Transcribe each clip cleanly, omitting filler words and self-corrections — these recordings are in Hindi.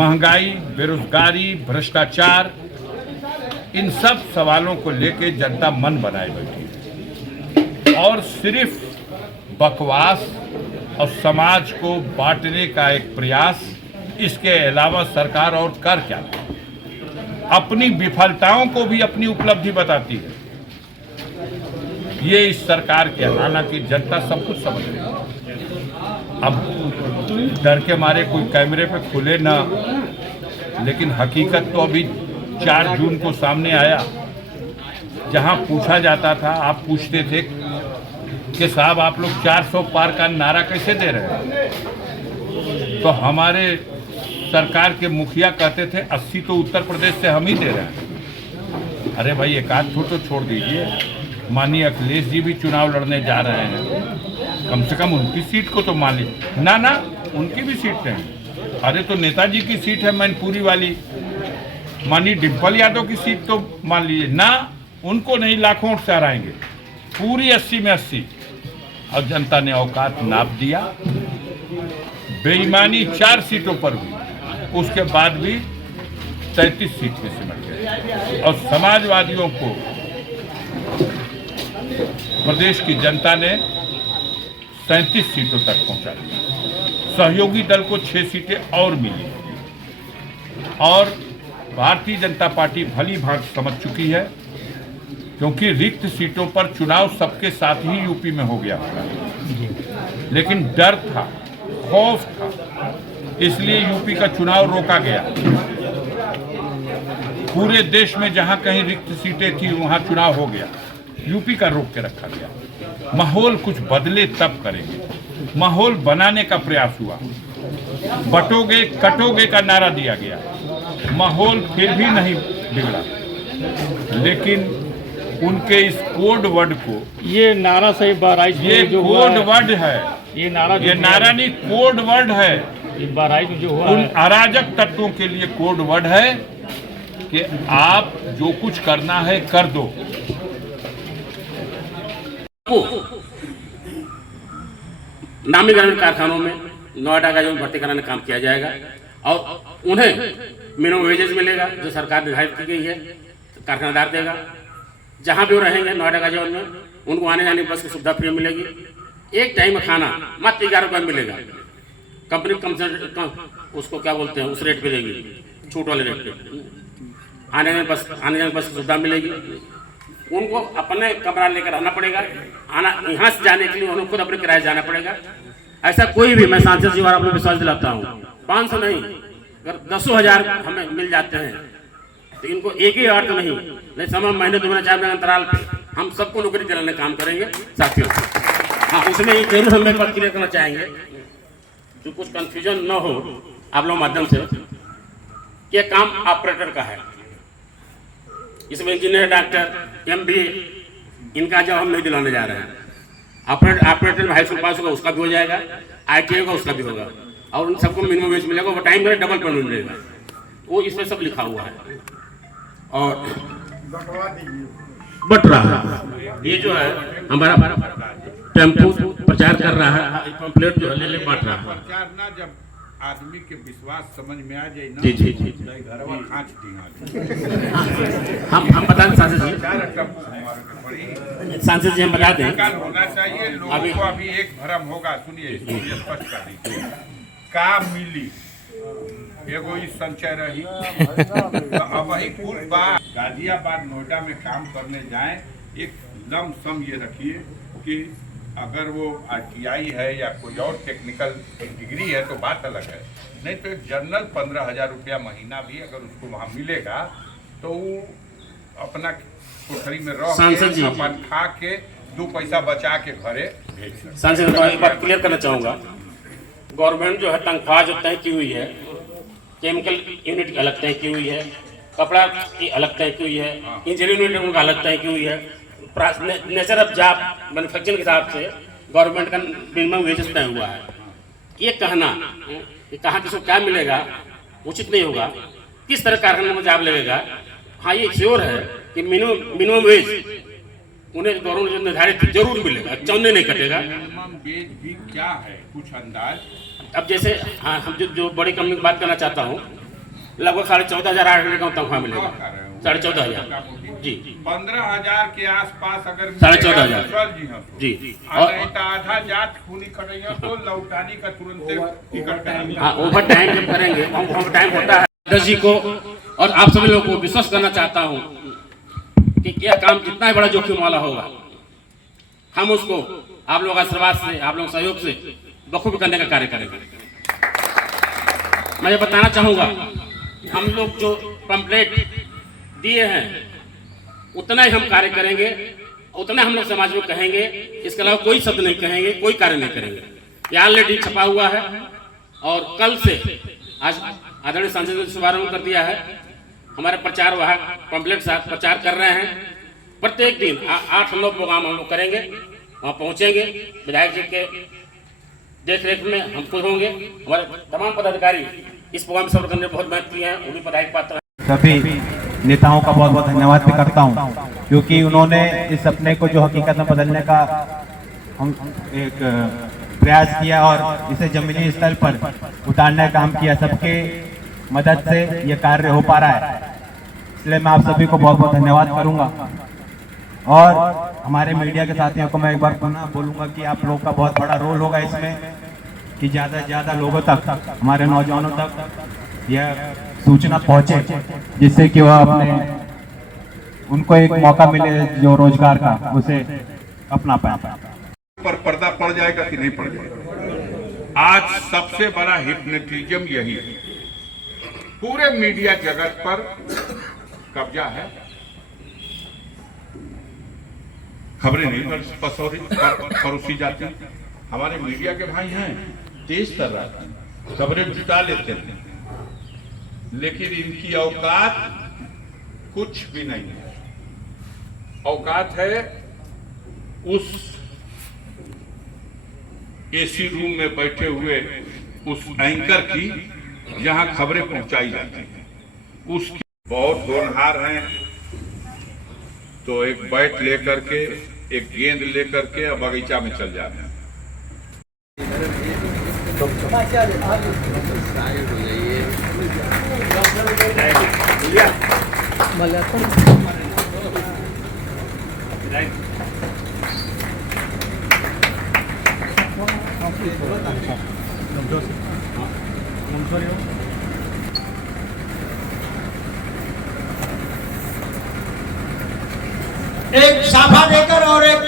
महंगाई, बेरोजगारी, भ्रष्टाचार, इन सब सवालों को लेकर जनता मन बनाए बैठी है और सिर्फ बकवास और समाज को बांटने का एक प्रयास, इसके अलावा सरकार और कर क्या? अपनी विफलताओं को भी अपनी उपलब्धि बताती है। ये इस सरकार के, हालांकि जनता सब कुछ समझ रही है। अब डर के मारे कोई कैमरे पे खुले ना, लेकिन हकीकत तो अभी 4 जून को सामने आया, जहां पूछा जाता था, आप पूछते थे कि साहब आप लोग 400 पार का नारा कैसे दे रहे हैं, तो हमारे सरकार के मुखिया कहते थे 80 तो उत्तर प्रदेश से हम ही दे रहे हैं। अरे भाई एक आध तो छोड़ दीजिए, माननीय अखिलेश जी भी चुनाव लड़ने जा रहे हैं, कम से कम उनकी सीट को तो मान लीजिए। ना ना, उनकी भी सीट नहीं। अरे तो नेताजी की सीट है मैनपुरी वाली, माननीय डिम्पल यादव की सीट तो मान लीजिए ना, उनको नहीं, लाखों से हराएंगे, पूरी 80 में 80। और जनता ने औकात नाप दिया, बेईमानी 4 सीटों पर भी, उसके बाद भी 33 सीट में सिमट गए और समाजवादियों को प्रदेश की जनता ने 37 सीटों तक पहुंचा दिया। सहयोगी दल को 6 सीटें और मिली और भारतीय जनता पार्टी भली भांति समझ चुकी है, क्योंकि रिक्त सीटों पर चुनाव सबके साथ ही यूपी में हो गया था, लेकिन डर था, खौफ था, इसलिए यूपी का चुनाव रोका गया। पूरे देश में जहां कहीं रिक्त सीटें थी वहां चुनाव हो गया, यूपी का रोक के रखा गया। माहौल कुछ बदले तब करेंगे, माहौल बनाने का प्रयास हुआ। बटोगे कटोगे का नारा दिया गया, माहौल फिर भी नहीं बिगड़ा, लेकिन उनके इस कोड वर्ड को, ये नारा सही बाराइश, ये कोड वर्ड है, ये नारा नहीं, कोड वर्ड है। बाराइश में जो हुआ उन अराजक तत्वों के लिए कोड वर्ड है कि आप जो कुछ करना है कर दो। नामी ग्रामीण कारखानों में नोएडा का जो भर्ती कराने का काम किया जाएगा और उन्हें मिनिमम वेजेस मिलेगा जो सरकार निर्धारित की गई है, कारखानेदार देगा। जहां भी वो रहेंगे नोएडा का जोन में, उनको आने जाने बस की सुविधा फ्री मिलेगी। एक टाइम में खाना मात्र 11 रुपये मिलेगा। कंपनी कम से कम उसको क्या बोलते हैं, उस रेट पे देगी, छूट वाले रेट पे। आने जाने बस की सुविधा मिलेगी। उनको अपने कमरा लेकर रहना पड़ेगा, आना यहाँ से जाने के लिए उन्हें खुद अपने किराए जाना पड़ेगा। ऐसा कोई भी, मैं सांसद जी और आपको विश्वास दिलाता हूँ, 500 नहीं, अगर 10,000 हमें मिल जाते हैं तो इनको एक ही अर्थ नहीं समय महीने 2 महीने 4 महीने अंतराल पे हम सबको नौकरी दिलाने काम करेंगे साथियों। हाँ, उसमें ये जरूर हम एक बात क्लियर करना चाहेंगे, जो कुछ कंफ्यूजन न हो आप लोगों माध्यम से, ये काम ऑपरेटर का है। इसमें इंजीनियर, डॉक्टर, MBA इनका जब हम नहीं दिलाने जा रहे हैं। ऑपरेटर में हाई स्कूल पास होगा उसका भी हो जाएगा, ITI होगा उसका भी होगा, और उन सबको मिनिमम वेज मिलेगा, वो टाइम में डबल पेमेंट मिलेगा, वो इसमें सब लिखा हुआ है। और बट रहा ये जो है हमारा टेम्पो प्रचार कर रहा है, पंपलेट जो है ले बांट रहा है। प्रचार ना, जब आदमी के विश्वास समझ में आ जाए ना, जी जी जी, घरवा खांच दी हम बता दें सांसद जी हम बता दें होना चाहिए लोगों को। अभी एक भ्रम होगा, सुनिए स्पष्ट कर दीजिए, काम मिली एगो इस संचय रही, तो अब वही कुल बात गाजियाबाद नोएडा में काम करने जाएं, एक लम सम ये रखिए कि अगर वो ITI है या कोई और टेक्निकल डिग्री है तो बात अलग है, नहीं तो एक जनरल 15,000 रुपया महीना भी अगर उसको वहाँ मिलेगा तो वो अपना कोठरी में रह के अपन खा के 2 पैसा बचा के घरे भेज सकते। सांसद मैं एक बात क्लियर करना चाहूँगा, गवर्नमेंट जो है तनख्वाह जो तय की हुई है, केमिकल यूनिट अलग तय की हुई है, कपड़ा की अलग तय की हुई है, इंजीनियरिंग यूनिट उनका अलग तय की हुई है, नेचर ऑफ जॉब मैन्युफैक्चरिंग के हिसाब से गवर्नमेंट का मिनिमम वेजेस तय हुआ है। ये कहना कि कहाँ किसको क्या मिलेगा उचित नहीं होगा, किस तरह कारखाने में जॉब लगेगा। हाँ, ये श्योर है कि मिनिमम वेज उन्हें गवर्नमेंट जो निर्धारित जरूर मिलेगा, चौने नहीं कटेगा। मिनिमम वेज भी क्या है, कुछ अंदाज? अब जैसे हाँ, हम जो बड़ी कंपनी की बात करना चाहता हूँ, लगभग 14,500 का तनख्वाह मिलेगा। 14,500 जी, 15,000 के आसपास अगर 14,500 जी हाँ जी। और नहीं तो आधा जात खूनी खड़ैया तो लौटानी का तुरंत टिकट करानी। हाँ, ओवर टाइम जब करेंगे, ओवर टाइम होता है। अध्यक्ष जी को और आप सभी लोगों को विश्वास करना चाहता हूँ कि यह काम जितना ही बड़ा जोखिम वाला होगा, हम उसको आप लोगों का आशीर्वाद से, आप लोगों के सहयोग से बखूबी करने का कार्य करेंगे। मैं ये बताना चाहूँगा, हम लोग जो पंपलेट दिए हैं उतना ही हम कार्य करेंगे, उतना हम लोग समाज में कहेंगे, इसके अलावा कोई शब्द नहीं कहेंगे, कोई कार्य नहीं करेंगे। ये ऑलरेडी छपा हुआ है और कल से आज आदरणीय सांसद ने शुभारंभ कर दिया है। हमारे प्रचार वहाँ पंपलेट साथ प्रचार कर रहे हैं। प्रत्येक दिन 8-9 प्रोग्राम हम लोग करेंगे, वहाँ पहुँचेंगे। विधायक जी के देख रेख में हम खुद होंगे। हमारे तमाम पदाधिकारी इस प्रोग्राम में सफल करने में बहुत मेहनत की है, वो भी बधाई पात्र हैं। सभी नेताओं का बहुत बहुत धन्यवाद भी करता हूं, क्योंकि उन्होंने इस सपने को जो हकीकत में बदलने का हम एक प्रयास किया और इसे जमीनी स्तर पर उतारने का काम किया। सबके मदद से ये कार्य हो पा रहा है, इसलिए मैं आप सभी को बहुत बहुत धन्यवाद करूंगा। और हमारे मीडिया के साथियों को मैं एक बार पुनः बोलूंगा कि आप लोग का बहुत बड़ा रोल होगा इसमें, कि ज़्यादा से ज़्यादा लोगों तक, हमारे नौजवानों तक यह सूचना पहुंचे, जिससे कि वह अपने उनको एक मौका मिले जो रोजगार का, उसे अपना पाए। पर पर्दा पड़ जाएगा कि नहीं पड़ जाएगा। आज सबसे बड़ा हिप्नोटिज्म यही है, पूरे मीडिया जगत पर कब्जा है। खबरें नहीं परोसी जाती। हमारे मीडिया के भाई हैं, देश कर रहा था, खबरें जुटा लेते हैं, लेकिन इनकी औकात कुछ भी नहीं है। औकात है उस एसी रूम में बैठे हुए उस एंकर की जहां खबरें पहुंचाई जाती हैं, उसकी बहुत होनहार हैं। तो एक बैट लेकर के, एक गेंद लेकर के बगीचा में चल जाते हैं। एक साफा देकर और एक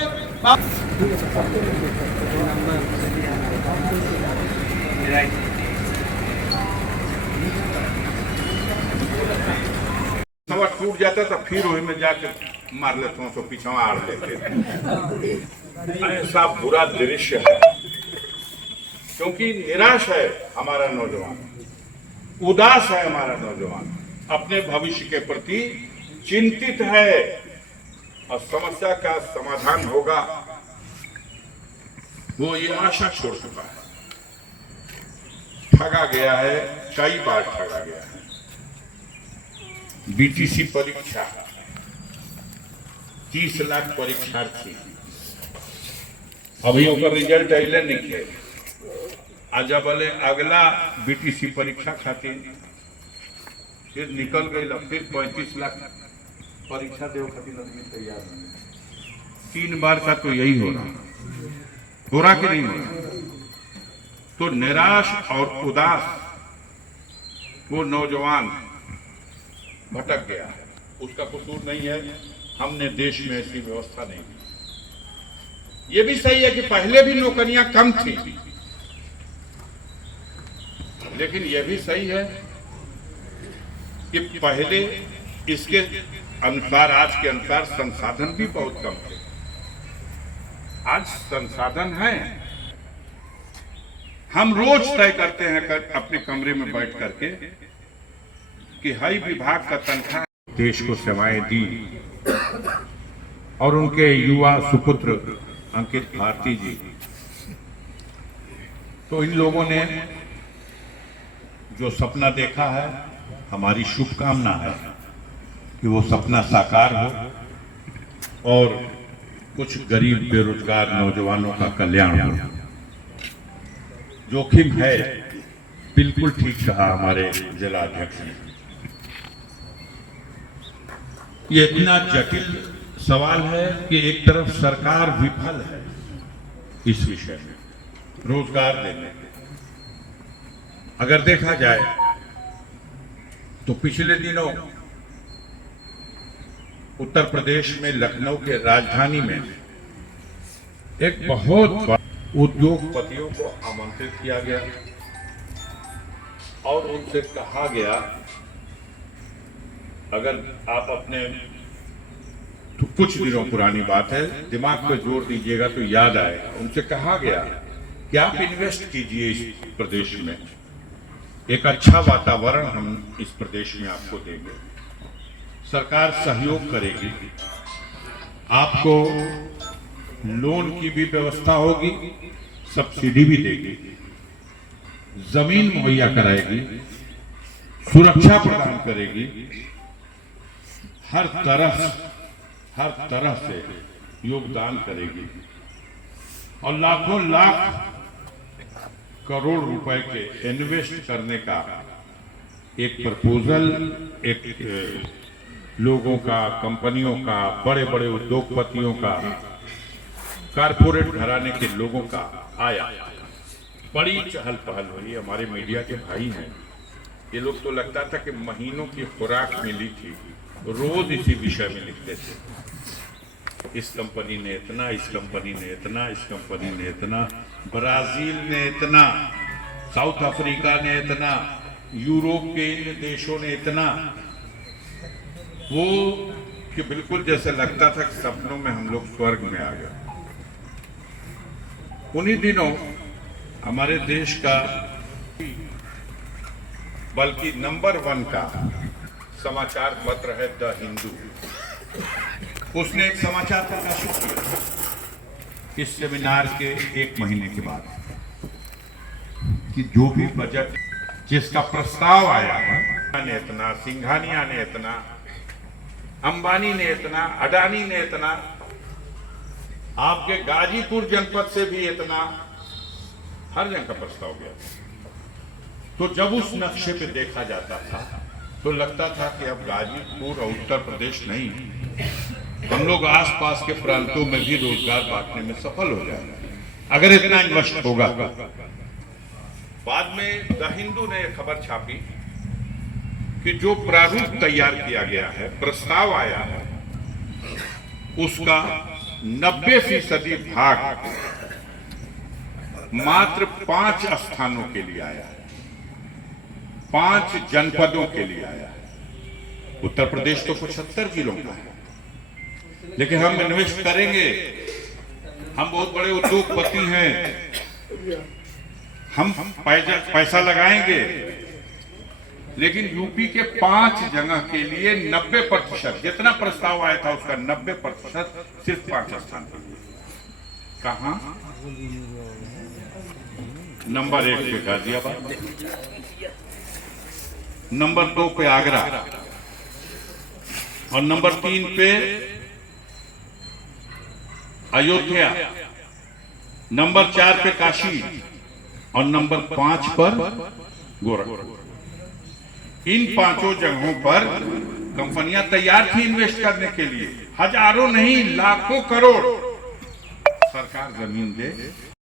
सवा टूट जाता तो फिर वही में जाकर मार लेते हैं, तो पीछा आड़ लेते। ऐसा बुरा दृश्य है, क्योंकि निराश है हमारा नौजवान, उदास है हमारा नौजवान, अपने भविष्य के प्रति चिंतित है और समस्या का समाधान होगा वो ये आशा छोड़ चुका है। ठगा गया है, कई बार ठगा गया है। बीटीसी परीक्षा 30 लाख परीक्षार्थी, अभी ओकर रिजल्ट अइले नहीं है। आज बोले अगला बीटीसी परीक्षा खातिर फिर निकल गई, फिर 35 लाख परीक्षा देव खातिर आदमी तैयार नहीं। 3 बार का तो यही हो रहा कि नहीं हो रहा। तो निराश और उदास वो नौजवान भटक गया है, उसका कसूर नहीं है। हमने देश में ऐसी व्यवस्था नहीं की। ये भी सही है कि पहले भी नौकरियां कम थी, लेकिन यह भी सही है कि पहले इसके अनुसार, आज के अनुसार संसाधन भी बहुत कम थे। आज संसाधन है। हम रोज तय करते हैं अपने कमरे में बैठ करके कि हर विभाग का तनख्वाह देश को सेवाएं दी, और उनके युवा सुपुत्र अंकित भारती जी, तो इन लोगों ने जो सपना देखा है, हमारी शुभकामना है कि वो सपना साकार हो और कुछ गरीब बेरोजगार नौजवानों का कल्याण हो। जोखिम है, बिल्कुल ठीक कहा हमारे जिला अध्यक्ष ने। ये इतना जटिल सवाल है कि एक तरफ सरकार विफल है इस विषय में, रोजगार देने में। अगर देखा जाए तो पिछले दिनों उत्तर प्रदेश में लखनऊ के राजधानी में एक बहुत बड़ा उद्योगपतियों को आमंत्रित किया गया और उनसे कहा गया, अगर आप अपने, तो कुछ दिनों पुरानी बात है, दिमाग पे जोर दीजिएगा तो याद आएगा। उनसे कहा गया कि आप इन्वेस्ट कीजिए इस प्रदेश में, एक अच्छा वातावरण हम इस प्रदेश में आपको देंगे, सरकार सहयोग करेगी, आपको लोन की भी व्यवस्था होगी, सब्सिडी भी देगी, जमीन मुहैया कराएगी, सुरक्षा प्रदान करेगी, हर तरह से योगदान करेगी और लाखों लाख करोड़ रुपए के इन्वेस्ट करने का एक प्रपोजल, एक लोगों का, कंपनियों का, बड़े बड़े उद्योगपतियों का, कारपोरेट घराने के लोगों का आया। बड़ी चहल पहल हुई। हमारे मीडिया के भाई हैं, ये लोग तो लगता था कि महीनों की खुराक मिली थी, रोज इसी विषय में लिखते थे, इस कंपनी ने इतना, इस कंपनी ने इतना, इस कंपनी ने इतना, ब्राजील ने इतना, साउथ अफ्रीका ने इतना, यूरोप के इन देशों ने इतना, वो कि बिल्कुल जैसे लगता था कि सपनों में हम लोग स्वर्ग में आ गए। उन्हीं दिनों हमारे देश का, बल्कि नंबर 1 का समाचार पत्र है द हिंदू, उसने एक समाचार प्रकाशित किया इस सेमिनार के 1 महीने के बाद कि जो भी बजट जिसका प्रस्ताव आया है, ने इतना, सिंघानिया ने इतना, अंबानी ने इतना, अडानी ने इतना, आपके गाजीपुर जनपद से भी इतना, हर जगह का प्रस्ताव गया। तो जब उस नक्शे पे देखा जाता था तो लगता था कि अब गाजीपुर और उत्तर प्रदेश नहीं, हम लोग आसपास के प्रांतों में भी रोजगार बांटने में सफल हो जाएंगे अगर इतना इन्वेस्ट होगा। बाद में द हिंदू ने खबर छापी कि जो प्रारूप तैयार किया गया है, प्रस्ताव आया है, उसका 90% भाग मात्र 5 स्थानों के लिए आया है, 5 जनपदों के लिए आया है। उत्तर प्रदेश तो 75 जिलों का है, लेकिन हम इन्वेस्ट करेंगे, हम बहुत बड़े उद्योगपति हैं, हम पैसा लगाएंगे, लेकिन यूपी के 5 जगह के लिए 90%, जितना प्रस्ताव आया था उसका 90% सिर्फ 5 स्थान पर। कहां? नंबर 1 पे गाजियाबाद, नंबर 2 पे आगरा और नंबर 3 पे अयोध्या, नंबर 4 पे काशी और नंबर 5 पर गोरखपुर। इन 5 जगहों पर कंपनियां तैयार थी इन्वेस्ट करने के लिए, हजारों नहीं लाखों करोड़। सरकार जमीन दे,